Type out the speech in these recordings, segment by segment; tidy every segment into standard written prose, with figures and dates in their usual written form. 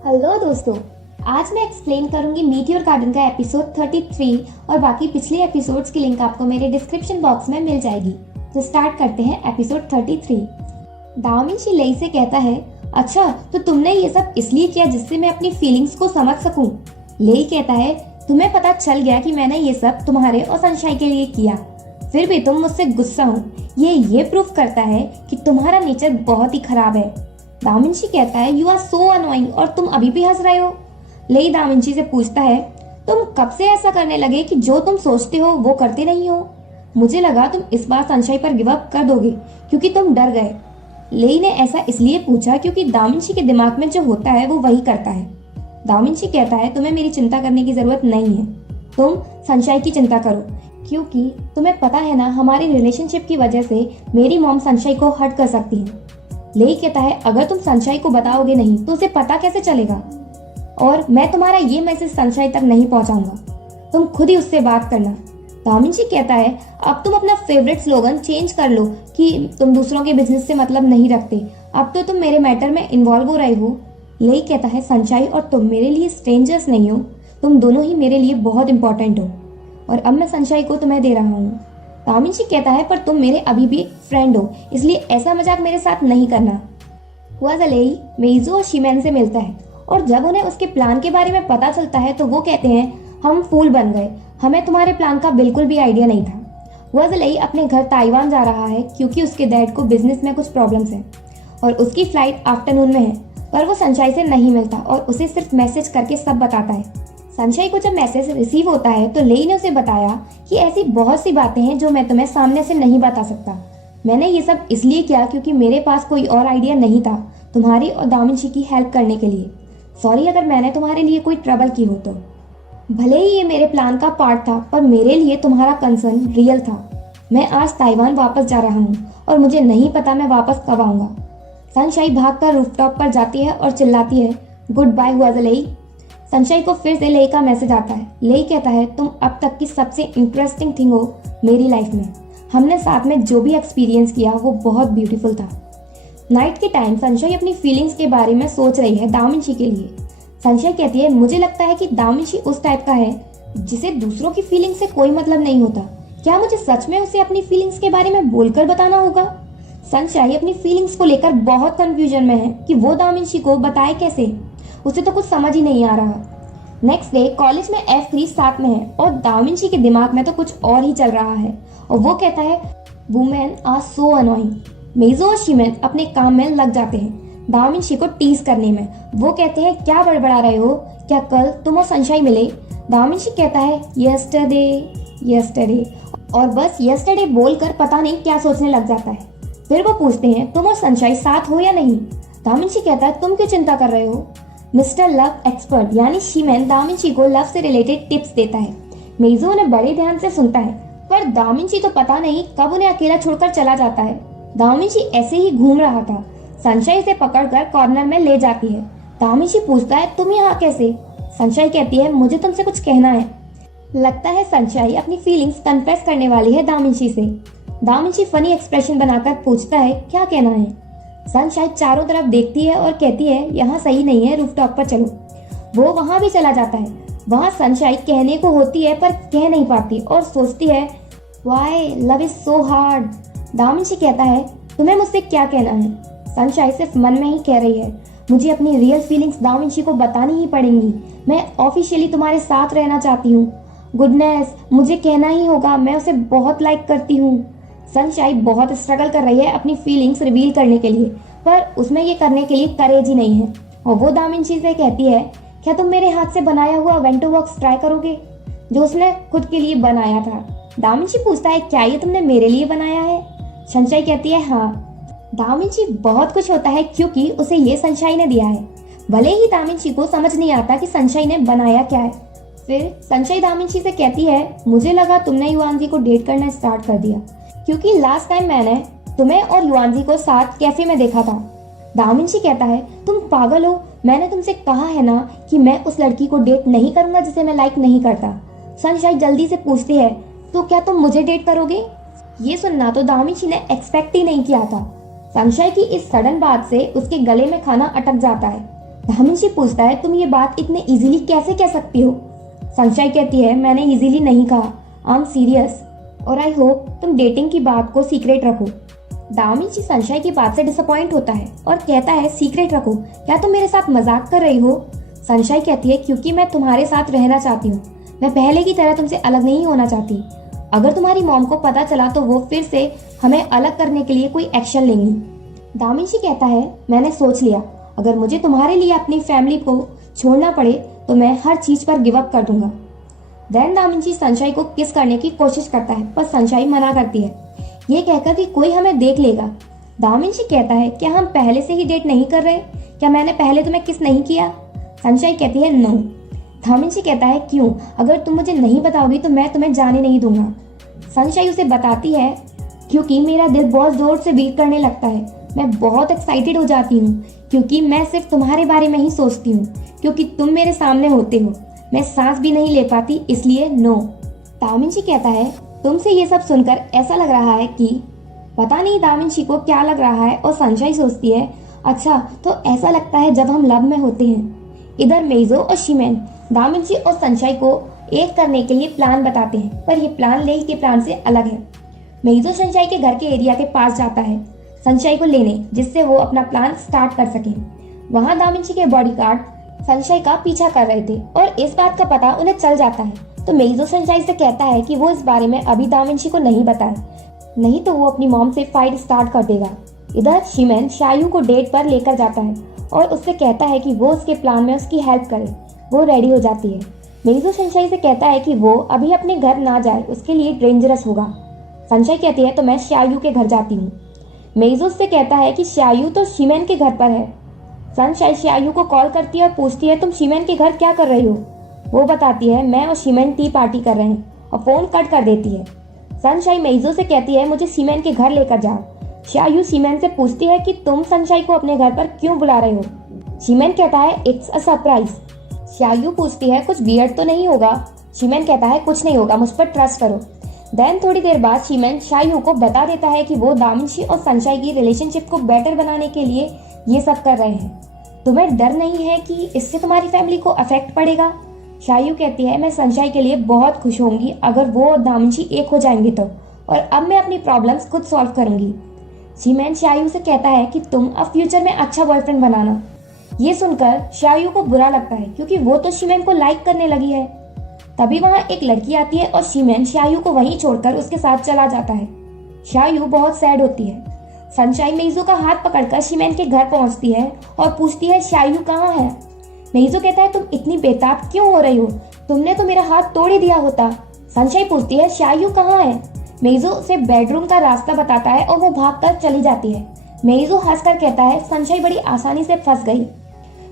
Hello दोस्तों, आज मैं एक्सप्लेन करूंगी मीटियोर गार्डन का एपिसोड 33 और बाकी पिछले एपिसोड्स की लिंक आपको मेरे डिस्क्रिप्शन बॉक्स में मिल जाएगी। तो स्टार्ट करते हैं एपिसोड 33। दा विंची लेई से कहता है, अच्छा तो तुमने ये सब इसलिए किया जिससे मैं अपनी फीलिंग्स को समझ सकूं। लेई कहता है, तुम्हें पता चल गया कि मैंने ये सब तुम्हारे और सनशाइन के लिए किया, फिर भी तुम मुझसे गुस्सा हो। ये प्रूफ करता है कि तुम्हारा नेचर बहुत ही खराब है। दा विंची कहता है, यू आर सो अनोइंग, और तुम अभी भी हंस रहे हो। लेई दा विंची से पूछता है, तुम कब से ऐसा करने लगे कि जो तुम सोचते हो वो करते नहीं हो। मुझे लगा तुम इस बार सनशाइन पर गिव अप कर दोगे क्योंकि तुम डर गए। लेई ने ऐसा इसलिए पूछा क्योंकि दा विंची के दिमाग में जो होता है वो वही करता है। दा विंची कहता है, तुम्हें मेरी चिंता करने की जरूरत नहीं है, तुम सनशाइन की चिंता करो, क्योंकि तुम्हें पता है ना, हमारी रिलेशनशिप की वजह से मेरी मॉम सनशाइन को हर्ट कर सकती है। लेई कहता है, अगर तुम सनशाइन को बताओगे नहीं तो उसे पता कैसे चलेगा, और मैं तुम्हारा ये मैसेज सनशाइन तक नहीं पहुंचाऊंगा, तुम खुद ही उससे बात करना। दा विंची कहता है, अब तुम अपना फेवरेट स्लोगन चेंज कर लो कि तुम दूसरों के बिजनेस से मतलब नहीं रखते, अब तो तुम मेरे मैटर में इन्वॉल्व हो रहे हो। लेई कहता है, सनशाइन और तुम मेरे लिए स्ट्रेंजर्स नहीं हो, तुम दोनों ही मेरे लिए बहुत इंपॉर्टेंट हो, और अब मैं सनशाइन को तुम्हें दे रहा हूँ। दा विंची कहता है, पर तुम मेरे अभी भी फ्रेंड हो, इसलिए ऐसा मजाक मेरे साथ नहीं करना। लेई मेइजो और शिमेन से मिलता है, और जब उन्हें उसके प्लान के बारे में पता चलता है तो वो कहते हैं, हम फूल बन गए, हमें तुम्हारे प्लान का बिल्कुल भी आइडिया नहीं था। लेई अपने घर ताइवान जा रहा है क्योंकि उसके डैड को बिजनेस में कुछ प्रॉब्लम्स है और उसकी फ्लाइट आफ्टरनून में है, पर वो सनशाइन से नहीं मिलता और उसे सिर्फ मैसेज करके सब बताता है। सनशाइन को जब मैसेज रिसीव होता है तो लेई ने उसे बताया कि ऐसी बहुत सी बातें हैं जो मैं तुम्हें सामने से नहीं बता सकता। मैंने ये सब इसलिए किया क्योंकि मेरे पास कोई और आइडिया नहीं था तुम्हारी और दा विंची की हेल्प करने के लिए। सॉरी अगर मैंने तुम्हारे लिए कोई ट्रबल की हो तो। भले ही ये मेरे प्लान का पार्ट था, पर मेरे लिए तुम्हारा कंसर्न रियल था। मैं आज ताइवान वापस जा रहा हूँ और मुझे नहीं पता मैं वापस कब आऊंगा। सनशाइन भागकर रूफटॉप पर जाती है और चिल्लाती है, गुड बाय लेई। सनशाइन को फिर से लेई का मैसेज आता है। लेई कहता है, तुम अब तक की सबसे इंटरेस्टिंग थिंग हो मेरी लाइफ में, हमने साथ में जो भी एक्सपीरियंस किया वो बहुत ब्यूटीफुल था। नाइट के टाइम सनशाइन अपनी फीलिंग्स के बारे में सोच रही है दा विंची के लिए। सनशाइन कहती है, मुझे लगता है कि दा विंची उस टाइप का है जिसे दूसरों की फीलिंग्स से कोई मतलब नहीं होता। क्या मुझे सच में उसे अपनी फीलिंग्स के बारे में बोलकर बताना होगा? सनशाइन अपनी फीलिंग्स को लेकर बहुत कंफ्यूजन में है कि वो दा विंची को बताए कैसे, उसे तो कुछ समझ ही नहीं आ रहा। नेक्स्ट डे कॉलेज में F3 साथ में है और दा विंची के दिमाग में तो कुछ और ही चल रहा है, और वो कहता है, वुमेन आर सो अनोइंग। मेइजो और शिमेन अपने काम में लग जाते हैं दा विंची को टीज करने में। वो कहते हैं, क्या बड़बड़ा रहे हो, क्या कल तुम और सनशाइन मिले? दा विंची कहता है, यस्टरडे, और बस यस्टरडे बोलकर पता नहीं क्या सोचने लग जाता है। फिर वो पूछते हैं, तुम और सनशाइन साथ हो या नहीं? दा विंची कहता है, तुम क्यों चिंता कर रहे हो? मिस्टर लव एक्सपर्ट यानी शिमेन दा विंची को लव से रिलेटेड टिप्स देता है। मेइजो उन्हें बड़े ध्यान से सुनता है, पर दा विंची तो पता नहीं कब उन्हें अकेला छोड़कर चला जाता है। दा विंची ऐसे ही घूम रहा था, सनशाइन से पकड़कर कॉर्नर में ले जाती है। दा विंची पूछता है, तुम यहाँ कैसे? सनशाइन कहती है, मुझे तुमसे कुछ कहना है। लगता है सनशाइन अपनी फीलिंग्स कन्फेस करने वाली है दा विंची से। दा विंची फनी एक्सप्रेशन बनाकर पूछता है, क्या कहना है? सनशाइन चारों तरफ देखती है और कहती है, यहाँ सही नहीं है, रूफटॉप पर चलो। वो वहां भी चला जाता है। वहां सनशाइन कहने को होती है पर कह नहीं पाती और सोचती है, why love is so hard. Da Vinci कहता है, तुम्हें मुझसे क्या कहना है? सनशाइन सिर्फ मन में ही कह रही है, मुझे अपनी रियल फीलिंग्स दा विंची को बतानी ही पड़ेंगी, मैं ऑफिशियली तुम्हारे साथ रहना चाहती हूँ। गुडनेस, मुझे कहना ही होगा, मैं उसे बहुत लाइक करती हूँ। सनशाइन बहुत स्ट्रगल कर रही है अपनी फीलिंग्स रिवील करने के लिए, पर उसमें ये करने के लिए करेज ही नहीं है, और वो दा विंची से कहती है, क्या तुम मेरे हाथ से बनाया हुआ वेंटो बॉक्स ट्राई करोगे जो उसने खुद के लिए बनाया था? दा विंची पूछता है, क्या ये तुमने मेरे लिए बनाया है? सनशाइन कहती है, हाँ। दा विंची बहुत खुश होता है क्योंकि उसे ये सनशाइन ने दिया है, भले ही दा विंची को समझ नहीं आता कि सनशाइन ने बनाया क्या है। फिर सनशाइन दा विंची से कहती है, मुझे लगा तुमने युआनजी को डेट करना स्टार्ट कर दिया, क्योंकि लास्ट टाइम मैंने तुम्हें और युआनजी को साथ कैफे में देखा था। दा विंची कहता है, तुम पागल हो, मैंने तुमसे कहा है ना कि मैं उस लड़की को डेट नहीं करूंगा जिसे मैं लाइक नहीं करता। सनशाइन जल्दी से पूछती है, तो क्या तुम मुझे डेट करोगे? ये सुनना तो दा विंची ने एक्सपेक्ट ही नहीं किया था। सनशाइन की इस सडन बात से उसके गले में खाना अटक जाता है। धामिंशी पूछता है, तुम ये बात इतने इजीली कैसे कह सकती हो? सनशाई कहती है, मैंने इजीली नहीं कहा, आई एम सीरियस और आई होप तुम डेटिंग की बात को सीक्रेट रखो। दामिंशी सनशाई की बात से डिसअपॉइंट होता है और कहता है, सीक्रेट रखो? क्या तुम मेरे साथ मजाक कर रही हो? सनशाई कहती है, क्योंकि मैं तुम्हारे साथ रहना चाहती हूँ, मैं पहले की तरह तुमसे अलग नहीं होना चाहती। अगर तुम्हारी मॉम को पता चला तो वो फिर से हमें अलग करने के लिए कोई एक्शन लेंगी। दामिंशी कहता है, मैंने सोच लिया, अगर मुझे तुम्हारे लिए अपनी फैमिली को छोड़ना पड़े तो मैं हर चीज पर गिव अप कर दूंगा। देन दामिंशी सनशाई को किस करने की कोशिश करता है पर सनशाई मना करती है, ये कहकर कि कोई हमें देख लेगा। दामिंशी कहता है, क्या हम पहले से ही डेट नहीं कर रहे? क्या मैंने पहले तुम्हें किस नहीं किया? सनशाई कहती है, नो। दामिंशी कहता है, क्यों? अगर तुम मुझे नहीं बताओगी तो मैं तुम्हें जाने नहीं दूंगा। सनशाई उसे बताती है, क्योंकि मेरा दिल बहुत जोर से बीट करने लगता है, मैं बहुत एक्साइटेड हो जाती हूँ क्योंकि मैं सिर्फ तुम्हारे बारे में ही सोचती हूँ, क्योंकि तुम मेरे सामने होते हो, मैं सांस भी नहीं ले पाती, इसलिए नो। दामिंशी कहता है, तुमसे ये सब सुनकर ऐसा लग रहा है कि पता नहीं दामिंशी को क्या लग रहा है और सनशाई सोचती है, अच्छा तो ऐसा लगता है जब हम लव में होते हैं। इधर मेइजो और शिमेन दामिंशी और सनशाई को एक करने के लिए प्लान बताते हैं, पर यह प्लान लेई के प्लान से अलग है। मेइजो सनशाई के घर के एरिया के पास जाता है सनशाई को लेने, जिससे वो अपना प्लान स्टार्ट कर सके। वहाँ दामिंशी के बॉडीगार्ड सनशाई का पीछा कर रहे थे और इस बात का पता उन्हें चल जाता है, तो मेइजो सनशाई से कहता है कि वो इस बारे में अभी दामिंशी को नहीं बताए, नहीं तो वो अपनी मॉम से फाइट स्टार्ट कर देगा। इधर शिमेन शायू को डेट पर लेकर जाता है और उससे कहता है कि वो उसके प्लान में उसकी हेल्प करे। वो रेडी हो जाती है। मेइजो सनशाई से कहता है कि वो अभी अपने घर ना जाए, उसके लिए डेंजरस होगा। सनशाई कहती है, तो मैं शायू के घर जाती हूँ। मेइजो से कहता है कि शायू तो शिमेन के घर पर है। सनशाई शायू को कॉल करती है और पूछती है, तुम शिमेन के घर क्या कर रही हो? वो बताती है, मैं और शिमेन टी पार्टी कर रहे हैं, और फोन कट कर देती है। सनशाई मेइजो से कहती है, मुझे शिमेन के घर लेकर जाओ। शायू शिमेन से पूछती है कि तुम सनशाई को अपने घर पर क्यों बुला रहे हो? शिमेन कहता है, इट्स अ सरप्राइज। शायू पूछती है, कुछ वियर्ड तो नहीं होगा? शिमेन कहता है, कुछ नहीं होगा, मुझ पर ट्रस्ट करो। देन थोड़ी देर बाद शिमेन शायू को बता देता है कि वो दामिंशी और सनशाई की रिलेशनशिप को बेटर बनाने के लिए ये सब कर रहे हैं। तुम्हें डर नहीं है कि इससे तुम्हारी फैमिली को अफेक्ट पड़ेगा? शायू कहती है, मैं सनशाई के लिए बहुत खुश होंगी अगर वो और दामिंशी एक हो जाएंगे तो, और अब मैं अपनी प्रॉब्लम्स खुद सॉल्व करूंगी। शिमेन शायू से कहता है कि तुम अब फ्यूचर में अच्छा बॉयफ्रेंड बनाना। ये सुनकर शायू को बुरा लगता है क्योंकि वो तो शिमेन को लाइक करने लगी है। तभी वहाँ एक लड़की आती है और शिमेन शायू को वहीं छोड़कर उसके साथ चला जाता है। शायू बहुत सैड होती है। सनशाई मेइजो का हाथ पकड़कर शिमेन के घर पहुंचती है और पूछती है, शायू कहाँ है? मेइजो कहता है, तुम इतनी बेताब क्यों हो रही हो? तुमने तो मेरा हाथ तोड़ ही दिया होता। सनशाई पूछती है, शायू कहाँ है? मेइजो उसे बेडरूम का रास्ता बताता है और वो भागकर चली जाती है। मेइजो हंसकर कहता है, सनशाई बड़ी आसानी से फंस गई।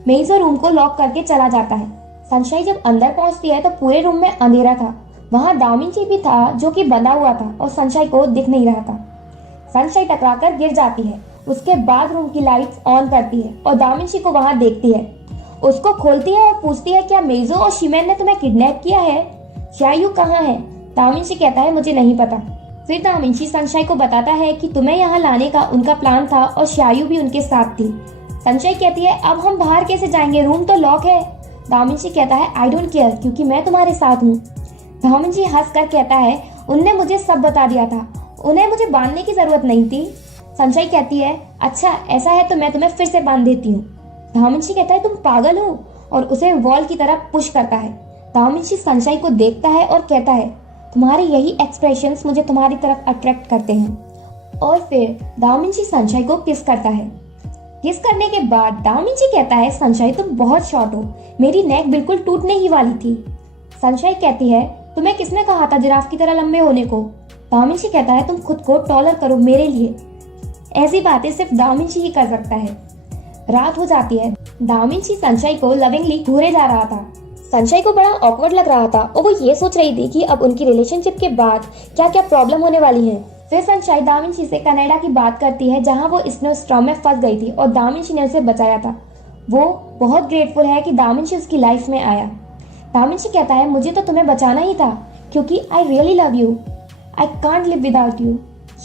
मेइजो रूम को लॉक करके चला जाता है। सनशाई जब अंदर पहुंचती है तो पूरे रूम में अंधेरा था। वहाँ दामिंशी भी था जो कि बंधा हुआ था और सनशाई को दिख नहीं रहा था। सनशाई टकराकर गिर जाती है। उसके बाद रूम की लाइट्स ऑन करती है और दामिंशी को वहाँ देखती है। उसको खोलती है और पूछती है, क्या मेइजो और शिमेन ने तुम्हें किडनैप किया है? शायू कहाँ है? दामिंशी कहता है, मुझे नहीं पता। फिर दामिंशी सनशाई को बताता है कि तुम्हें यहाँ लाने का उनका प्लान था और शायू भी उनके साथ थी। सनशाई कहती है, अब हम बाहर कैसे जाएंगे, रूम तो लॉक है। दामिंशी कहता है, आई डोंट केयर, क्योंकि मैं तुम्हारे साथ हूँ। दामिंशी हंसकर कहता है, उनने मुझे सब बता दिया था, उन्हें मुझे बांधने की जरूरत नहीं थी। सनशाई कहती है, अच्छा ऐसा है तो मैं तुम्हें फिर से बांध देती हूँ। दामिंशी कहता है, तुम पागल हो, और उसे वॉल की तरफ पुश करता है। दामिंशी सनशाई को देखता है और कहता है, तुम्हारे यही एक्सप्रेशंस मुझे तुम्हारी तरफ अट्रैक्ट करते हैं। और फिर दामिंशी सनशाई को किस करता है। किस करने के बाद दामिंशी कहता है, सनशाई तुम बहुत शॉर्ट हो, मेरी नेक बिल्कुल टूटने ही वाली थी। सनशाई कहती है, तुम्हें किसने कहा था जिराफ की तरह लंबे होने को? दामिंशी कहता है, तुम खुद को टॉलर करो मेरे लिए। ऐसी बातें सिर्फ दामिंशी ही कर सकता है। रात हो जाती है। दामिंशी सनशाई को लविंगली घूरे जा रहा था। सनशाई को बड़ा ऑकवर्ड लग रहा था और वो ये सोच रही थी कि अब उनकी रिलेशनशिप के बाद क्या क्या प्रॉब्लम होने वाली है। फिर सनशाई दामिंशी से कनाडा की बात करती है जहाँ वो स्नो स्टॉर्म में फंस गई थी और दामिंशी ने उसे बचाया था। वो बहुत ग्रेटफुल है कि दामिंशी उसकी लाइफ में आया। दामिंशी कहता है, मुझे तो तुम्हें बचाना ही था क्योंकि I really love you, I can't live without you.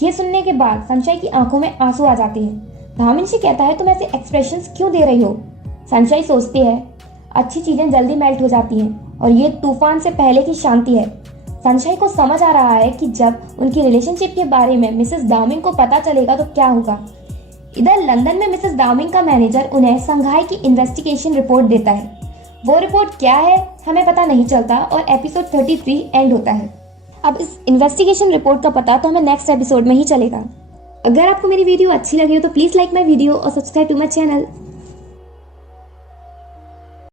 ये सुनने के बाद सनशाई की आंखों में आंसू आ जाते हैं। दामिंशी कहता है, तुम ऐसे एक्सप्रेशंस क्यों दे रही हो? सनशाइन सोचती है अच्छी चीजें जल्दी मेल्ट हो जाती हैं और ये तूफान से पहले की शांति है। सनशाइन को समझ आ रहा है कि जब उनकी रिलेशनशिप के बारे में मिसेस डाउमिंग को पता चलेगा तो क्या होगा। इधर लंदन में मिसेस डाउमिंग का मैनेजर उन्हें संघाई की इन्वेस्टिगेशन रिपोर्ट देता है। वो रिपोर्ट क्या है हमें पता नहीं चलता और एपिसोड 33 एंड होता है। अब इस इन्वेस्टिगेशन रिपोर्ट का पता तो हमें नेक्स्ट एपिसोड में ही चलेगा। अगर आपको मेरी वीडियो अच्छी लगी हो तो प्लीज लाइक माई वीडियो और सब्सक्राइब टू माई चैनल।